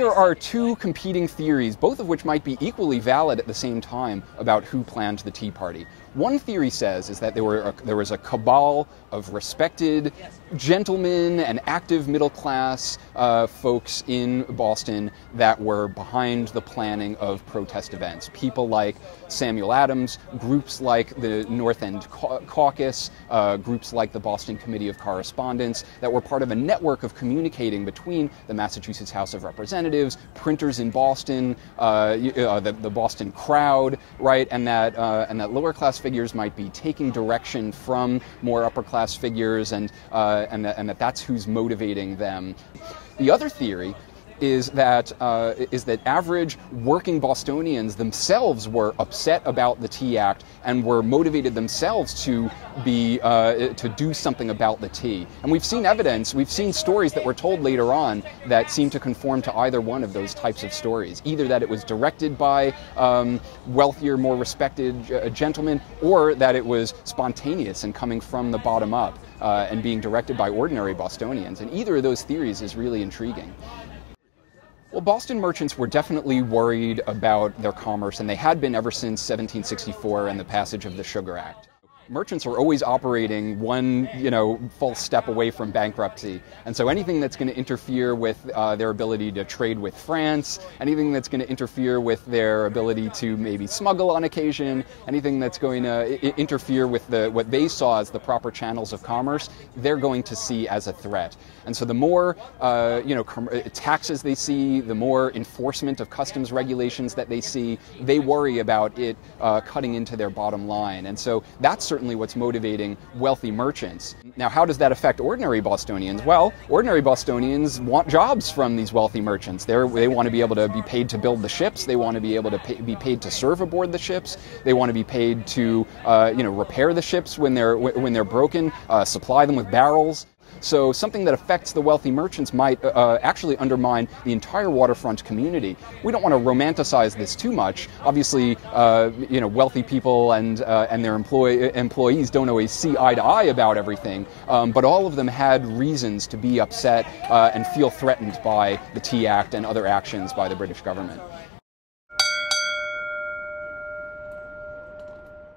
there are two competing theories, both of which might be equally valid at the same time, about who planned the Tea Party. One theory says is that there was a cabal of respected gentlemen and active middle-class folks in Boston that were behind the planning of protest events. People like Samuel Adams, groups like the North End Caucus, groups like the Boston Committee of Correspondence that were part of a network of communicating between the Massachusetts House of Representatives, printers in Boston, the Boston crowd, right, and that lower-class figures might be taking direction from more upper-class figures, and that's who's motivating them. The other theory is that average working Bostonians themselves were upset about the Tea Act and were motivated themselves to do something about the tea. And we've seen evidence, we've seen stories that were told later on that seem to conform to either one of those types of stories. Either that it was directed by wealthier, more respected gentlemen, or that it was spontaneous and coming from the bottom up and being directed by ordinary Bostonians. And either of those theories is really intriguing. Well, Boston merchants were definitely worried about their commerce, and they had been ever since 1764 and the passage of the Sugar Act. Merchants are always operating one, false step away from bankruptcy. And so anything that's going to interfere with their ability to trade with France, anything that's going to interfere with their ability to maybe smuggle on occasion, anything that's going to interfere with what they saw as the proper channels of commerce, they're going to see as a threat. And so the more, taxes they see, the more enforcement of customs regulations that they see, they worry about it cutting into their bottom line. And so that's certainly what's motivating wealthy merchants. Now, how does that affect ordinary Bostonians? Well, ordinary Bostonians want jobs from these wealthy merchants. They want to be able to be paid to build the ships. They want to be able to be paid to serve aboard the ships. They want to be paid to, repair the ships when they're broken, supply them with barrels. So something that affects the wealthy merchants might actually undermine the entire waterfront community. We don't want to romanticize this too much. Obviously, wealthy people and their employees don't always see eye to eye about everything, but all of them had reasons to be upset and feel threatened by the Tea Act and other actions by the British government.